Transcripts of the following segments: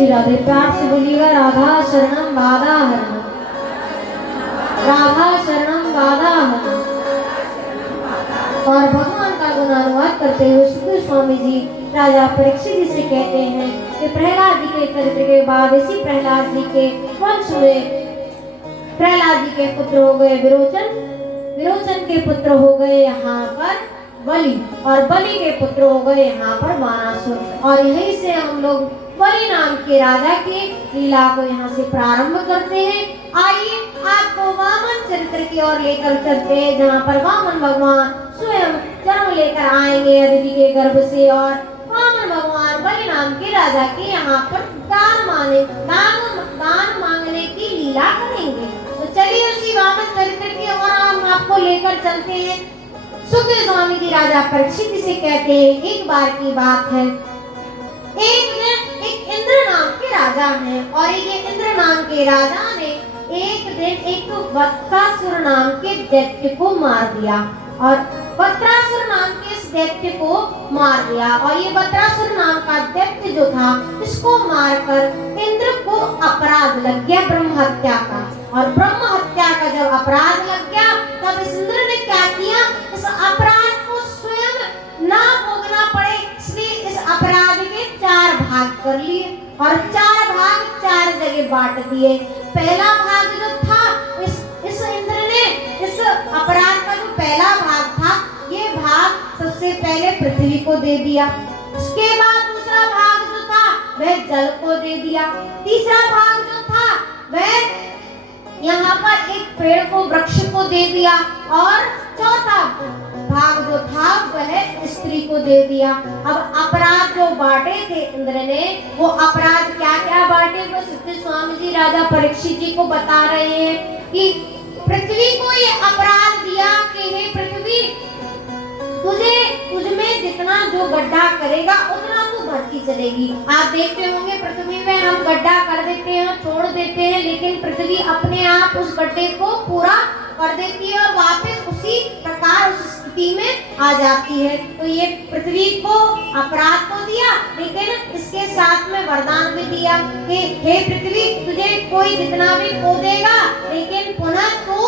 श्री राधे। प्यार से बोलिएगा राधा शरणम बाधा हरणम, राधा शरणम बाधा हरणम। और भगवान का गुणानुवाद करते हुए सुखदेव स्वामी जी राजा परीक्षित जी से कहते हैं कि प्रहलाद जी के चरित्र के बाद इसी प्रहलाद जी के वंश में प्रहलाद जी के पुत्र हो गए विरोचन, विरोचन के पुत्र हो गए यहाँ पर बलि, और बलि के पुत्र हो गए यहाँ पर मानासुर। और यहीं से हम लोग बलि नाम के राजा की लीला को यहाँ से प्रारंभ करते हैं। आइए आपको वामन चरित्र की ओर लेकर चलते हैं, जहाँ पर वामन भगवान स्वयं जन्म लेकर आएंगे अदिति के गर्भ से, और वामन भगवान बलि नाम के राजा की यहाँ पर दान मांगने की लीला करेंगे। तो चलिए उसी वामन चरित्र की ओर हम आपको लेकर चलते हैं। सुखदेव स्वामी जी राजा परीक्षित से कहते हैं, एक बार की बात है, एक इंद्र नाम के राजा हैं, और ये इंद्र नाम के राजा ने एक दिन एक वत्सासुर नाम के दैत्य को मार दिया, और वत्सासुर नाम के इस दैत्य को मार दिया। और ये वत्सासुर नाम का दैत्य जो था, इसको मारकर इंद्र को अपराध लग गया ब्रह्म हत्या का। और ब्रह्म हत्या का जब अपराध लग गया, तब इस इंद्र ने क्या किया, इस अपराध को स्वयं ना भोगना पड़े, इसलिए इस अपराध के 4 भाग कर लिए, और 4 भाग 4 जगह बांट दिए। पहला भाग जो था, इस इंद्र ने इस अपराध का जो पहला भाग था, ये भाग सबसे पहले पृथ्वी को दे दिया। उसके बाद दूसरा भाग जो था वह जल को दे दिया। तीसरा भाग जो था वह यहाँ पर एक पेड़ को, वृक्ष को दे दिया, और चौथा भाग जो था वह स्त्री को दे दिया। अब अपराध जो बांटे थे इंद्र ने, वो अपराध क्या क्या बांटे, वो सुखदेव स्वामी जी राजा परीक्षित जी को बता रहे हैं कि पृथ्वी को ये अपराध दिया कि हे पृथ्वी, तुझमें जितना जो गड्ढा करेगा उतना तू बढ़ती चलेगी। आप देखते होंगे पृथ्वी में हम गड्ढा कर देते हैं, छोड़ देते हैं, लेकिन पृथ्वी अपने आप उस गड्ढे को पूरा कर देती है और वापस उसी प्रकार उस स्थिति में आ जाती है। तो ये पृथ्वी को अपराध तो दिया, लेकिन इसके साथ में वरदान भी दिया कि हे पृथ्वी, तुझे कोई जितना भी खोदेगा, लेकिन पुनः तू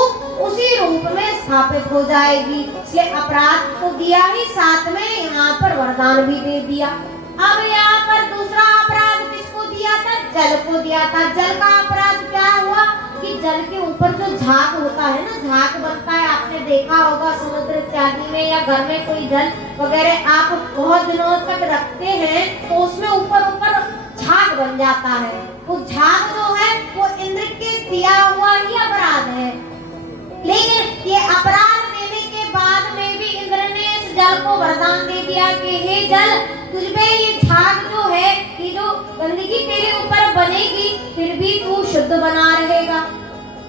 उसी रूप में स्थापित हो जाएगी। इसलिए अपराध तो दिया ही, साथ में यहाँ पर वरदान भी दे दिया। अब यहाँ पर दूसरा अपराध किसको दिया था, जल को दिया था। जल का अपराध क्या हुआ कि जल के ऊपर जो झाग होता है ना, झाग बनता है, आपने देखा होगा समुद्र इत्यादि में, या घर में कोई जल वगैरह आप बहुत दिनों तक रखते हैं तो उसमें ऊपर ऊपर झाग बन जाता है। वो झाग जो है वो इंद्र के दिया हुआ ही अपराध है, लेकिन ये अपराध देने के बाद में भी इंद्र ने इस जल को वरदान दे दिया कि हे जल, तुझमें ये झाग जो है, ये जो गंदगी तेरे ऊपर बनेगी, फिर भी तू शुद्ध बना रहेगा।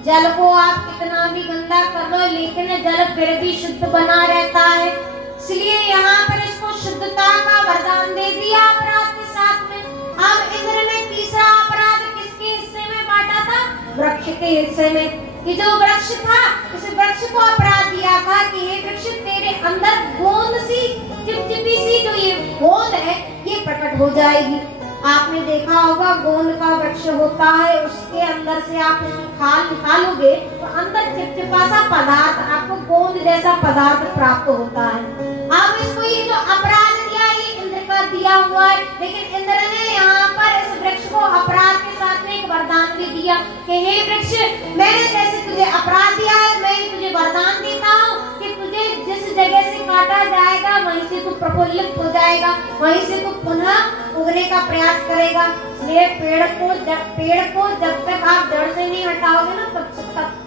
जल को आप कितना भी गंदा कर लो, लेकिन जल फिर भी शुद्ध बना रहता है। इसलिए यहाँ पर इसको शुद्धता का वरदान दे दिया अपराध के साथ में। अब इंद्र ने तीसरा अपराध किसके हिस्से में बांटा था, वृक्ष के हिस्से में। ये जो वृक्ष था, इस वृक्ष को अपराध दिया था कि ये वृक्ष तेरे अंदर गोंद सी, चिपचिपी सी जो ये गोंद है, ये प्रकट हो जाएगी। आपने देखा होगा गोंद का वृक्ष होता है, उसके अंदर से आप उसकी खाल निकालोगे तो अंदर चिपचिपा सा पदार्थ, आपको गोंद जैसा पदार्थ प्राप्त होता है। अब इसको ये जो अपराध दिया, ये इंद्र का दिया हुआ है, लेकिन इंद्र ने यहाँ पर इस वृक्ष को अपराध के साथ में एक वरदान भी दिया कि हे वृक्ष, मैंने जैसे तुझे अपराध दिया है, मैं तुझे वरदान देता हूँ कि तुझे जिस जगह से काटा जाएगा वहीं से तू प्रफुल्लित हो जाएगा, वहीं से तू पुनः उगने का प्रयास करेगा। इसलिए पेड़ को जब तक आप जड़ से नहीं हटाओगे ना, तब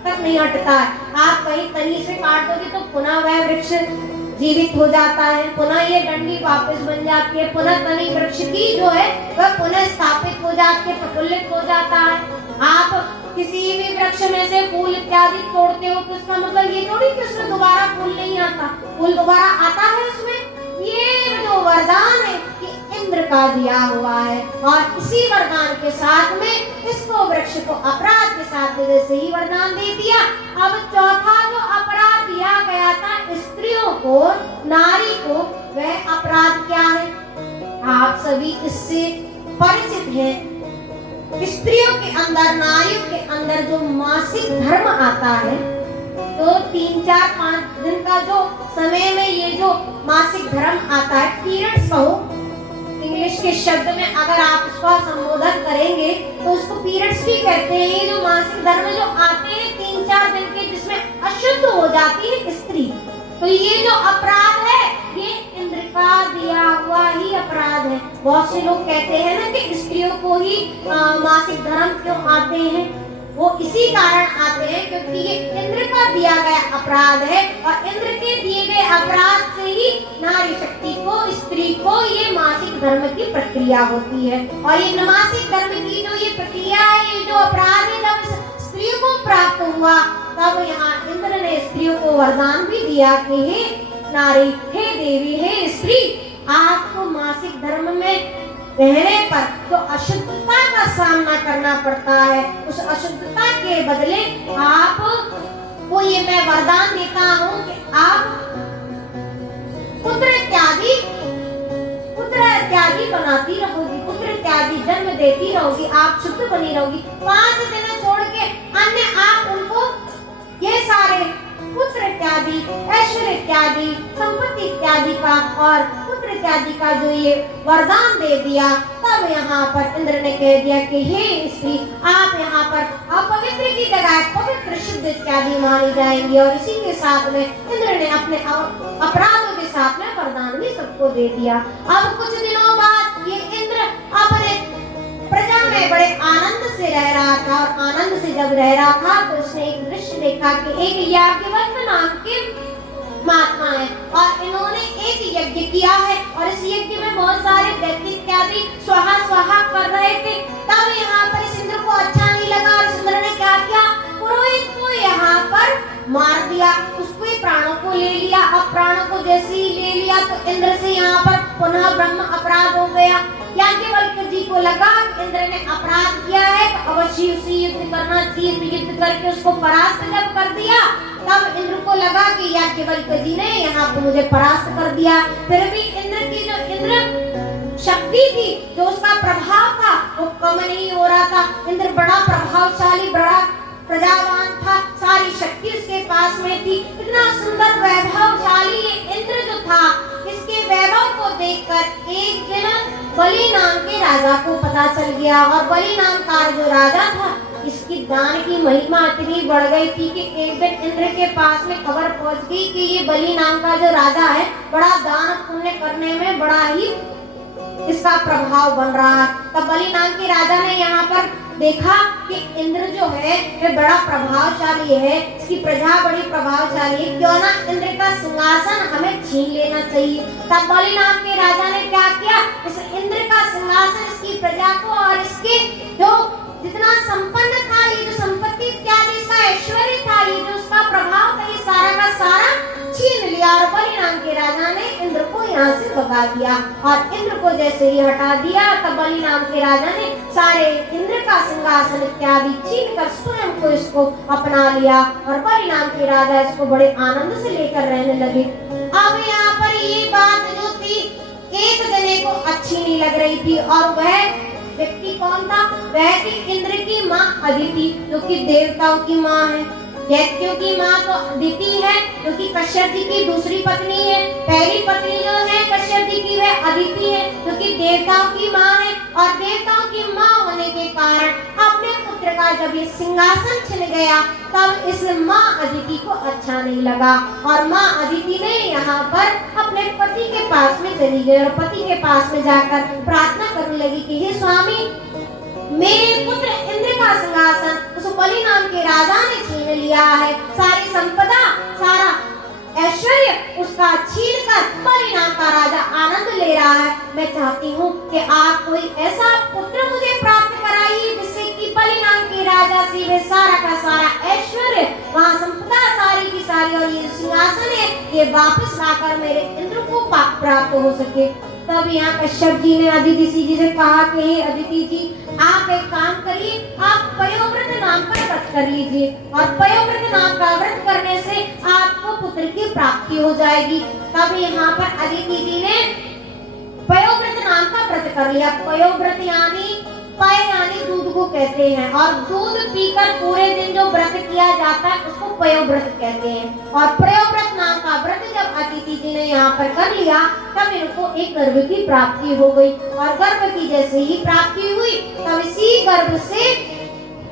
तक नहीं हटता है। आप कहीं तनी से काट दोगे तो पुनः वह वृक्ष जीवित हो जाता है, पुनः ये डंडी वापस बन जाती है, पुनः तनी वृक्ष की जो है वह पुनः स्थापित हो जाती है, प्रफुल्लित हो जाता है। आप किसी भी वृक्ष में से फूल इत्यादि तोड़ते हो तो इसका मतलब ये थोड़ी कि उसमें दोबारा फूल नहीं आता, फूल दोबारा आता है उसमें। ये जो वरदान है कि इंद्र का दिया हुआ है, और इसी वरदान के साथ में इसको वृक्ष को अपराध के साथ जैसे ही वरदान दे दिया। अब चौथा जो अपराध दिया गया था स्त्रियों को, नारी को, वह अपराध क्या है, आप सभी इससे परिचित हैं। स्त्रियों के अंदर, नारियों के अंदर जो मासिक धर्म आता है, तो 3, 4, 5 दिन का जो समय में ये जो मासिक धर्म आता है, पीरियड्स कहो इंग्लिश के शब्द में, अगर आप उसका संबोधन करेंगे तो उसको पीरियड्स भी कहते हैं। ये जो मासिक धर्म जो आते हैं 3-4 दिन के, जिसमें अशुद्ध हो जाती है स्त्री, तो ये जो अपराध है ये इंद्र का दिया हुआ ही अपराध है। बहुत से लोग कहते हैं ना कि स्त्रियों को ही मासिक धर्म क्यों आते हैं, वो इसी कारण आते हैं क्योंकि ये इंद्र का दिया गया अपराध है, और इंद्र के दिए गए अपराध से ही नारी शक्ति को, स्त्री को ये मासिक धर्म की प्रक्रिया होती है। और ये मासिक धर्म की जो ये प्रक्रिया है, ये जो अपराध है, जब स्त्रियों को प्राप्त हुआ तब यहाँ इंद्र ने स्त्रियों को वरदान भी दिया कि हे नारी, हे देवी, हे स्त्री, आपको मासिक धर्म में रहने पर जो अशुद्धता का सामना करना पड़ता है, उस अशुद्धता के बदले आप को ये मैं वरदान देता हूँ कि आप पुत्र इत्यादि बनाती रहोगी, पुत्र इत्यादि जन्म देती रहोगी, आप शुद्ध बनी रहोगी। 5 दिन छोड़ के अन्य आप उनको ये सारे पुत्र इत्यादि, ऐश्वर्य इत्यादि, संपत्ति इत्यादि का और पुत्र इत्यादि का जो ये वरदान दे दिया, तब यहाँ पर इंद्र ने कह दिया कि हे स्त्री, आप यहाँ पर अपवित्र की जगह पवित्र शुद्ध इत्यादि मानी जाएंगी। और इसी के साथ में इंद्र ने अपने अपराधों के साथ में वरदान भी सबको दे दिया। अब कुछ दिनों बाद ये इंद्र अपने प्रजा में बड़े आनंद से रह रहा था, और आनंद से जब रह रहा था तो उसने एक दृश्य देखा कि एक याज्ञवल्क्य नाम के महात्मा है, और इन्होंने एक यज्ञ किया है, और इस यज्ञ में बहुत सारे दैत्य इत्यादि स्वाहा स्वाहा कर रहे थे। तब यहाँ पर इस इंद्र को अच्छा नहीं लगा, और इस इंद्र ने क्या किया, पुरोहित को यहाँ पर मार दिया, उसके प्राणों को ले लिया। अब प्राणों को जैसे ही ले लिया तो इंद्र से यहाँ पर पुनः ब्रह्म अपराध हो गया। याज्ञवल्क्य जी को लगा इंद्र ने अपराध किया है तो अवश्य उसी युद्ध करना चाहिए, युद्ध करके उसको परास्त जब कर दिया, तब इंद्र को लगा कि याज्ञवल्क्य जी ने यहाँ पर मुझे परास्त कर दिया। फिर भी इंद्र की जो इंद्र शक्ति थी, जो उसका प्रभाव था, वो कम नहीं हो रहा था। इंद्र बड़ा प्रभावशाली, बड़ा प्रजावान था, सारी शक्ति उसके पास में थी। इतना सुंदर वैभवशाली ये इंद्र जो था, इसके वैभव को देखकर एक दिन बलि नाम के राजा को पता चल गया, और बलि नाम का जो राजा था, इसकी दान की महिमा इतनी बढ़ गई थी कि एक दिन इंद्र के पास में खबर पहुंच गई कि ये बलि नाम का जो राजा है, बड़ा दान पुण्य करने में बड़ा ही इसका प्रभाव बन रहा है। तब बलि नाम के राजा ने यहाँ पर देखा कि इंद्र जो है वे बड़ा प्रभावशाली है, इसकी प्रजा बड़ी प्रभावशाली है, क्यों ना इंद्र का सिंहासन हमें छीन लेना चाहिए। तब बलि नाम के राजा ने क्या किया, इस इंद्र का सिंहासन, इसकी प्रजा को और इसके जो जितना संपन्न था, ये जो संपत्ति इत्यादि, इसका ऐश्वर्य था, ये जो उसका प्रभाव था, ये सारा का सारा छीन लिया। और बलि नाम के राजा ने इंद्र को यहाँ से भगा दिया, और इंद्र को जैसे ही हटा दिया, तब बलि नाम के राजा ने सारे इंद्र का सिंहासन इत्यादि छीन कर स्वयं को इसको अपना लिया, और बलि नाम के राजा इसको बड़े आनंद से लेकर रहने लगे। अब यहाँ पर ये बात जो थी, एक जने को अच्छी नहीं लग रही थी, और वह व्यक्ति कौन था, वह थी इंद्र की माँ अदिति, जो कि देवताओं की माँ है। दैत्यों की माँ तो अदिति है, जो कि कश्यप जी की दूसरी पत्नी है। पहली पत्नी जो है कश्यप जी की, वह अदिति है, जो कि देवताओं की माँ है, और देवताओं की माँ होने के कारण अपने पुत्र का जब ये सिंहासन छिन गया, तब इस माँ अदिति को अच्छा नहीं लगा, और माँ अदिति ने यहाँ पर अपने पति के पास में चली गई, और पति के पास में जाकर प्रार्थना करने लगी कि हे स्वामी, मेरे पुत्र इंद्र का सिंहासन उस बलि नाम के राजा ने छीन लिया है, सारी संपदा, सारा ऐश्वर्य उसका छीन कर बलि नाम का राजा आनंद ले रहा है। मैं चाहती हूँ कि आप कोई ऐसा पुत्र मुझे प्राप्त कराइए जिससे कि बलि नाम के राजा से वे सारा का सारा ऐश्वर्य, वहाँ संपदा सारी की सारी, और ये सिंहासन है, ये वापस लाकर मेरे इंद्र को प्राप्त हो सके। तब यहाँ कश्यप जी ने अदिति जी से कहा कि हे अदिति जी, आप एक काम करिए, आप पयोव्रत नाम का व्रत कर लीजिए, और पयोव्रत नाम का व्रत करने से आपको पुत्र की प्राप्ति हो जाएगी। तब यहाँ पर अदिति जी ने पयोव्रत नाम का व्रत कर लिया। पयोव्रत यानी पय यानी दूध को कहते हैं। और दूध पीकर पूरे दिन जो व्रत किया जाता है उसको पयोव्रत कहते हैं। और पयोव्रत नाम का व्रत जब अदिति जी ने यहाँ पर कर लिया तब इनको एक गर्भ की प्राप्ति हो गई। और गर्भ की जैसे ही प्राप्ति हुई तब इसी गर्भ से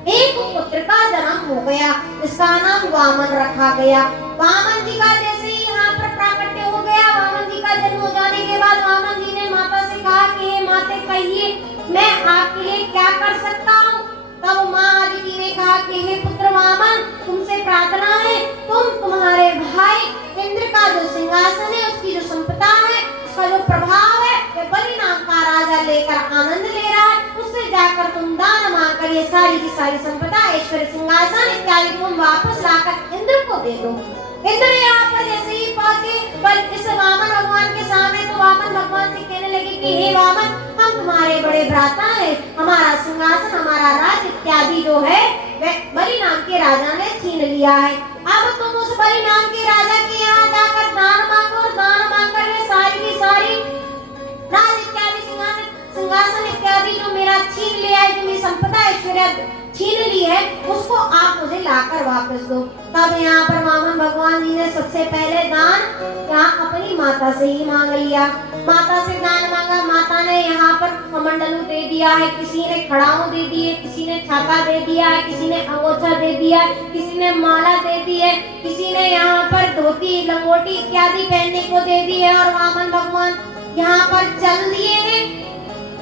एक पुत्र का जन्म हो गया, जिसका नाम वामन रखा गया। वामन जी का जैसे ही यहाँ पर प्राकट्य हो गया, वामन जी का जन्म हो जाने के बाद वामन जी ने माता से कहा कि हे माते कहिए मैं आपके लिए क्या कर सकता हूँ। तब माँ अदिति ने कहा कि हे पुत्र वामन, तुमसे प्रार्थना है तुम्हारे भाई इंद्र का जो सिंहासन है, उसकी जो संपदा है, उसका जो प्रभाव है, वह बलि नाम का राजा लेकर आनंद ले रहा है, उससे जाकर तुम दान मांगकर ये सारी की सारी संपदा, ऐश्वर्य, सिंहासन इत्यादि तुम वापस लाकर इंद्र को दे दो। इंद्र यहाँ पर जैसे ही पहुंचे बल इस वामन भगवान के सामने, तो वामन भगवान से कहने लगे कि हे वामन, हम तुम्हारे बड़े भ्राता हैं, हमारा सिंहासन, हमारा राज इत्यादि जो है वह बलि नाम के राजा ने छीन लिया है। अब तुम उस बलि नाम के राजा के यहाँ जाकर दान मांगो और दान मांगकर ये सारी की सारी राज इत्यादि सिंहासन इत्यादि जो मेरा छीन लिया है, जो मेरी संपदा ऐश्वर्य छीन ली है, उसको आप मुझे लाकर वापस दो। तब यहाँ पर वामन भगवान जी ने सबसे पहले दान यहाँ अपनी माता से ही मांग लिया। माता से दान मांगा, माता ने यहाँ पर कमंडलू दे दिया है, किसी ने खड़ाऊ दे दी है, किसी ने छाता दे दिया है, किसी ने अंगोछा दे दिया है, किसी ने माला दे दी है, किसी ने यहाँ पर धोती लंगोटी इत्यादि पहनने को दे दी है। और वामन भगवान यहाँ पर चल दिए हैं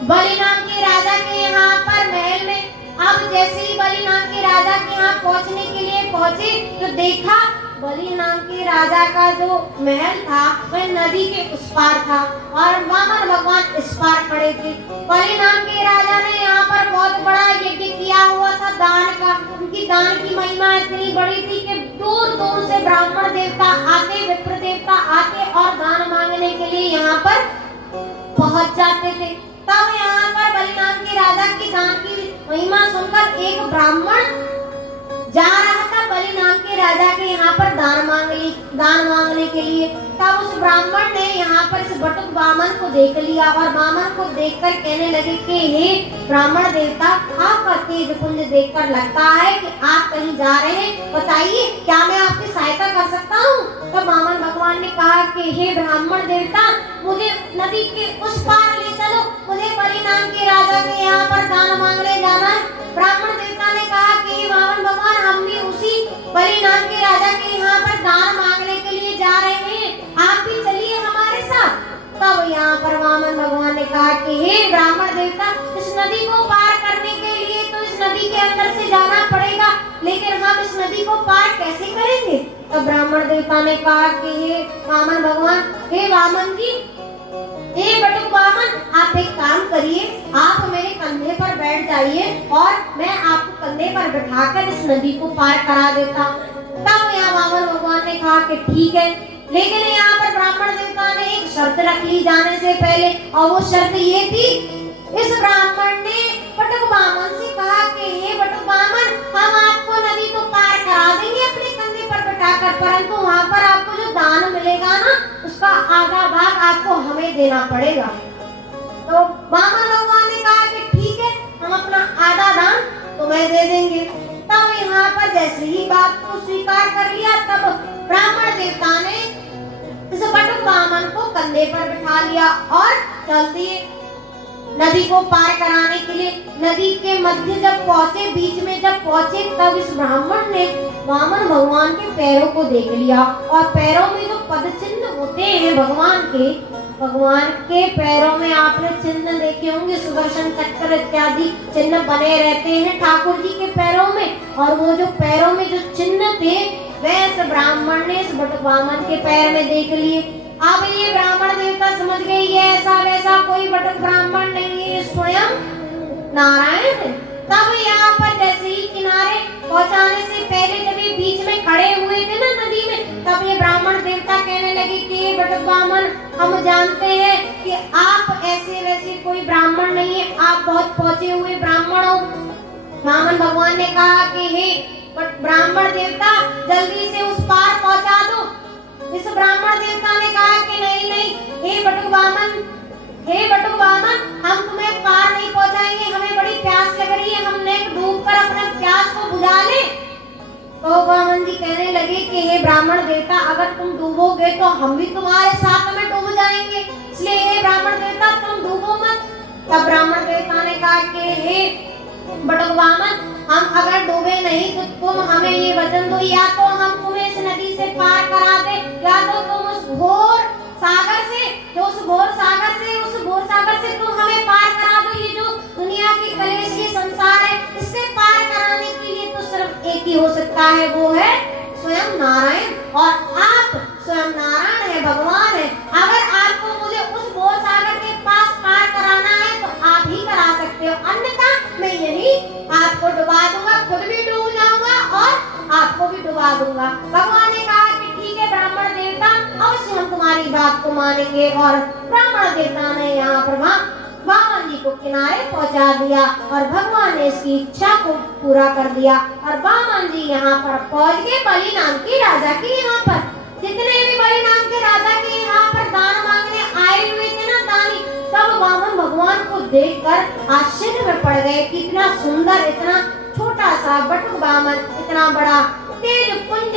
बलि नाम के राजा के यहाँ पर महल में। अब जैसे ही बलि नाम के राजा के यहाँ पहुँचने के लिए पहुँचे तो देखा बलि नाम के राजा का जो महल था वह नदी के उस पार था और वामन भगवान इस पार खड़े थे। बलि नाम के राजा ने यहाँ पर बहुत बड़ा यज्ञ किया हुआ था दान का। उनकी दान की महिमा इतनी बड़ी थी कि दूर दूर से ब्राह्मण देवता आते, विप्र देवता आते और दान मांगने के लिए यहाँ पर पहुँच जाते थे। तब यहाँ पर बलि नाम के राजा की दान की महिमा सुनकर एक ब्राह्मण जा रहा था बलि नाम के राजा के यहाँ पर दान मांगने के लिए। तब उस ब्राह्मण ने यहाँ पर इस बटुक वामन को देख लिया और वामन को देखकर कहने लगे कि हे ब्राह्मण देवता, आपका तेज पुंज देखकर लगता है कि आप कहीं जा रहे हैं, बताइए क्या मैं आपकी सहायता कर सकता हूँ। तब वामन भगवान ने कहा कि हे ब्राह्मण देवता, मुझे नदी के उस पार ले चलो, मुझे बलि नाम के राजा के यहाँ पर दान मांगने जाना है। ब्राह्मण देवता ने कहा कि वामन भगवान, हम भी उसी बलि नाम के राजा के यहाँ पर दान मांगने के लिए जा रहे हैं, आप भी चलिए हमारे साथ। तब यहाँ पर वामन भगवान ने कहा कि हे ब्राह्मण देवता, इस नदी को पार करने के लिए तो इस नदी के अंदर से जाना पड़ेगा, लेकिन हम इस नदी को पार कैसे करेंगे। तब ब्राह्मण देवता ने कहा कि हे वामन भगवान, हे वामन जी, हे बटुक वामन, आप एक काम करिए, आप मेरे कंधे पर बैठ जाइए और मैं आपको कंधे पर बैठाकर इस नदी को पार करा देता। तब यहाँ वामन भगवान ने कहा कि ठीक है, लेकिन यहाँ पर ब्राह्मण देवता ने एक शर्त रख ली जाने से पहले, और वो शर्त ये थी, इस ब्राह्मण ने बटुक वामन से कहा कि हे बटुक वामन, हम आपको नदी को पार करा देंगे अपने कंधे पर बैठाकर, परंतु वहाँ पर आपको जो दान मिलेगा ना, उसका आधा भाग आपको हमें देना पड़ेगा। तो वामन भगवान ने कहा कि ठीक है, हम अपना आधा दान तुम्हें दे देंगे। तब यहाँ पर जैसे ही बात को स्वीकार कर लिया, तब ब्राह्मण देवता ने इस बटुक वामन को कंधे पर बिठा लिया और चल दिए नदी को पार कराने के लिए। नदी के मध्य जब पहुंचे, बीच में जब पहुंचे, तब इस ब्राह्मण ने वामन भगवान के पैरों को देख लिया और पैरों में जो पद चिन्ह होते हैं भगवान के पैरों में आपने चिन्ह देखे होंगे, सुदर्शन चक्र इत्यादि चिन्ह बने रहते हैं ठाकुर जी के पैरों में, और वो जो पैरों में जो चिन्ह थे वह इस ब्राह्मण ने इस बटुक वामन के पैर में देख लिए। अब ये ब्राह्मण देवता समझ गए ये ऐसा वैसा कोई बटुक ब्राह्मण नहीं है, ये स्वयं नारायण है। तब यहाँ पर जैसे ही किनारे पहुंचाने से पहले जब ये बीच में खड़े हुए थे ना नदी में, तब ये ब्राह्मण देवता कहने लगे कि बटुक वामन, हम जानते हैं कि आप ऐसे वैसे कोई ब्राह्मण नहीं है, आप बहुत पहुंचे हुए ब्राह्मण हो। वामन भगवान ने कहा कि हे ब्राह्मण देवता, जल्दी से उस पार पहुंचा दो। इस ब्राह्मण देवता ने कहा कि नहीं नहीं, हे बटुक वामन, हम तुम्हें पार नहीं पहुंचाएंगे, हमें बड़ी प्यास लग रही है, हम तो वामन जी कहने लगे कि हे ब्राह्मण देवता, अगर तुम डूबोगे तो हम भी तुम्हारे साथ में डूब जाएंगे, इसलिए हे ब्राह्मण देवता तुम डूबो मत। तब ब्राह्मण देवता ने कहा कि हे बटुक वामन, हम अगर डूबे नहीं तो तुम हमें ये वचन दो, या तो हम तुम्हें इस नदी से पार करा दे, या तो तुम उस घोर सागर से, जो उस घोर सागर से तुम हमें पार करा दो। ये जो दुनिया की कलेश ये संसार है, इससे पार कराने के लिए तो सिर्फ एक ही हो सकता है, वो है स्वयं नारायण। और आप स्वयं नारायण है, भगवान है। अगर आपको मुझे उस घोर सागर के पास पार कराना है तो आप ही करा सकते हो, अन्यथा मैं यही आपको डुबा दूंगा, खुद भी डूब जाऊंगा और आपको भी डुबा दूंगा। भगवान ने कहा कि ठीक है ब्राह्मण देवता, अवश्य हम तुम्हारी बात को मानेंगे। और ब्राह्मण देवता ने यहाँ पर वामन जी को किनारे पहुंचा दिया और भगवान ने इसकी इच्छा को पूरा कर दिया। और वामन जी यहाँ पर पहुंच गए बलि नाम के राजा के यहाँ पर। जितने भी बलि नाम के राजा के यहाँ पर दान मांगने आए हुए थे ना दानी, सब वामन भगवान को देखकर आश्चर्य में पड़ गए कि इतना सुंदर, इतना छोटा सा बटुक वामन, इतना बड़ा तेज पुंज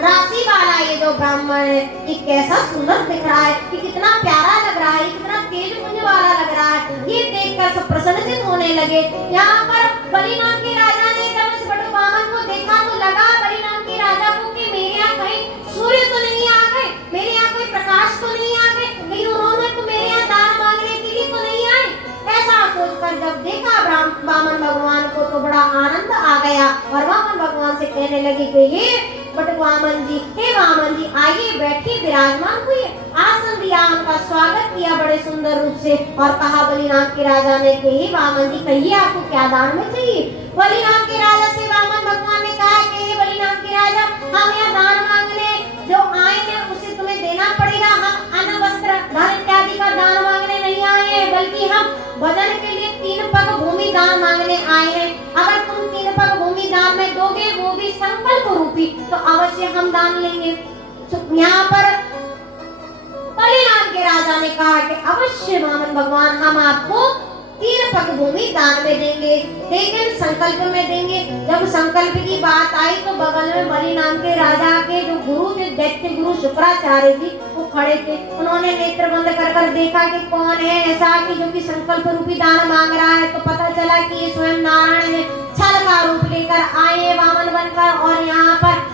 राशि वाला ये जो ब्राह्मण है, ये कैसा सुंदर दिख रहा है, कि कितना प्यारा लग रहा है, कितना तेज पुंज वाला लग रहा है। ये देखकर सब प्रसन्नचित्त होने लगे। यहाँ पर बलि नाम के राजा ने जब इस बटुक वामन को देखा तो लगा बलि नाम के राजा को कि मेरे यहाँ कहीं सूर्य तो नहीं आ गए, मेरे यहाँ कोई प्रकाश तो नहीं आ गए, कहीं उन्होंने तो मेरे यहाँ दान मांगने के लिए तो नहीं आए। ऐसा सोचकर जब देखा वामन भगवान को तो बड़ा आनंद आ गया और वामन भगवान से कहने लगे कि हे बटुक वामन जी, हे वामन जी आइए बैठिए, विराजमान हुए। आसन दिया, उनका स्वागत किया बड़े सुंदर रूप से और कहा बलि नाम के राजा ने कि हे वामन जी कहिए आपको क्या दान में चाहिए। बलि नाम के राजा से वामन भगवान ने कहा कि हे बलि नाम के राजा, हम यहाँ दान मांगने जो आए हैं उसे तुम्हें देना पड़ेगा। हम अन्न वस्त्र धन इत्यादि का दान मांगने नहीं आए हैं, बल्कि हम भजन के लिए 3 पग भूमि दान मांगने आए हैं। अगर तुम 3 पग भूमि दान में दोगे, वो भी संकल्प रूपी, तो अवश्य हम दान लेंगे। यहाँ पर बलि नाम के राजा ने कहा कि अवश्य वामन भगवान हम आपको 3 पग भूमि दान में देंगे, लेकिन संकल्प में देंगे। जब संकल्प की बात आई तो बगल में बलि नाम के राजा के जो गुरु थे, दैत्य गुरु शुक्राचार्य जी, वो खड़े थे। उन्होंने नेत्र बंद कर देखा कि कौन है ऐसा कि जो कि संकल्प रूपी दान मांग रहा है, तो पता चला कि ये स्वयं नारायण है। छल का रूप लेकर आए वामन बनकर और यहाँ पर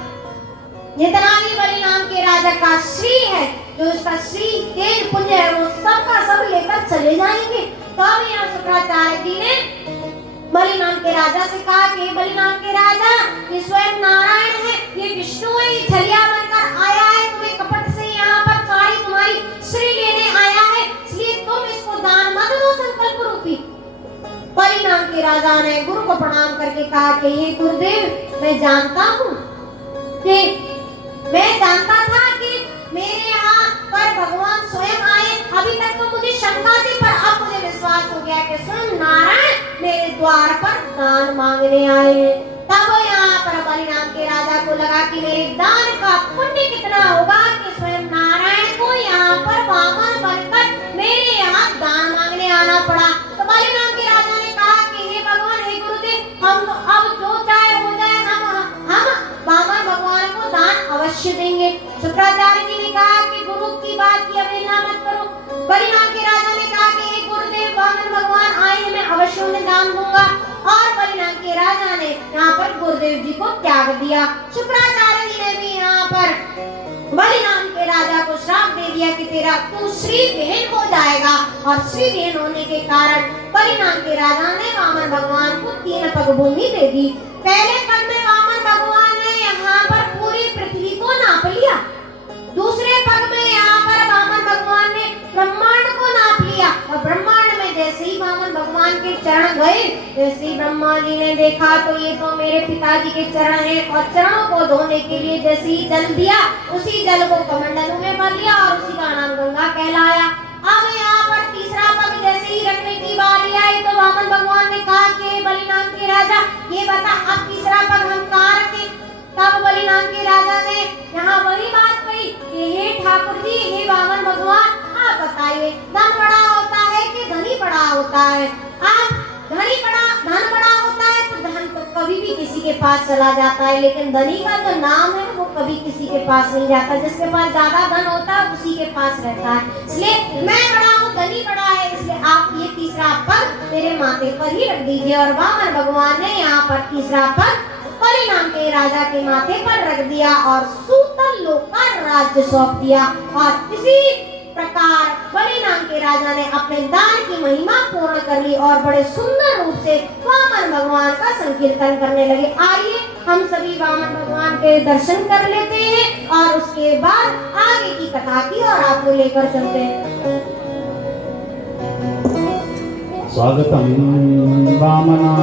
जितना भी बलि नाम के राजा का श्री है, जो उसका श्री तेज पुंज है, वो सबका सब लेकर चले जाएंगे। तब यहाँ शुक्राचार्य जी ने बलि नाम के राजा से कहा कि बलि नाम के राजा, ये स्वयं नारायण है, ये विष्णु है, ये छलिया बनकर आया है, तुम्हें कपट से यहाँ पर सारी तुम्हारी श्री लेने आया है, इसलिए तुम इसको दान मत दो संकल्प रूपी। बलि नाम के राजा ने गुरु को प्रणाम करके कहा कि ये गुरुदेव, मैं जानता था कि मेरे यहाँ पर भगवान स्वयं आए। अभी तक तो मुझे शंका थी, पर अब मुझे विश्वास हो गया कि स्वयं नारायण मेरे द्वार पर दान मांगने आए हैं। तब यहाँ पर बलि नाम के राजा को लगा कि मेरे दान का पुण्य कितना होगा कि स्वयं नारायण को यहाँ पर वामन बनकर मेरे यहाँ दान मांगने आना पड़ा। तो बलि नाम के राजा ने कहा कि हे भगवान, हे गुरुदेव, हम तो अब जो चाहे हो जाए, हम वामन भगवान को दान अवश्य देंगे। शुक्राचार्य जी ने कहा कि गुरु की बात की अवहेलना मत करो। बलि नाम के राजा ने कहा कि हे गुरुदेव, वामन भगवान आए, मैं अवश्य उन्हें दान दूंगा। और बलि नाम के राजा ने यहाँ पर गुरुदेव जी को त्याग दिया। शुक्राचार्य जी ने भी यहाँ पर बलि नाम के राजा को श्राप दे दिया कि तू श्री विहीन हो जाएगा। और श्री विहीन होने के कारण बलि नाम के राजा ने वामन भगवान को 3 पग भूमि दे दी। पहले पग में वामन भगवान ने यहाँ पर पूरी पृथ्वी को नाप लिया। दूसरे पग में यहाँ पर वामन भगवान ने ब्रह्मांड को नाप लिया। और ब्रह्मांड में जैसे ही वामन भगवान के चरण गए, जैसे ही ब्रह्मा जी ने देखा तो ये तो मेरे पिताजी के चरण हैं, और चरणों को धोने के लिए जैसे ही जल दिया, उसी जल को कमंडलों में भर लिया और उसी का नाम गंगा कहलाया। अब यहाँ पर तीसरा पग जैसे ही रखने की बारी आई तो वामन भगवान ने कहा कि बलि नाम के राजा, ये बता अब तीसरा पग हम कहाँ रखें। तब बलि नाम के राजा ने यहाँ वही बात कही कि हे ठाकुर जी, हे वामन भगवान, आप बताइए धन बड़ा होता है कि धनी बड़ा होता है। आप धन बड़ा होता है तो धन तो कभी भी किसी के पास चला जाता है, लेकिन धनी का जो नाम है वो कभी किसी के पास नहीं जाता। जिसके पास ज्यादा धन होता है उसी के पास रहता है। इसलिए मैं बड़ा हूँ, धनी बड़ा है, इसलिए आप ये तीसरा पद मेरे माथे पर ही रख दीजिए। और वामन भगवान ने यहाँ पर तीसरा पद बलि नाम के राजा के माथे पर रख दिया और सूतल लोक का राज्य सौंप दिया। और इसी प्रकार बलि नाम के राजा ने अपने दान की महिमा पूर्ण कर ली और बड़े सुंदर रूप से वामन भगवान का संकीर्तन करने लगे। आइए हम सभी वामन भगवान के दर्शन कर लेते हैं और उसके बाद आगे की कथा की और आपको लेकर चलते हैं। स्वागतम वामना।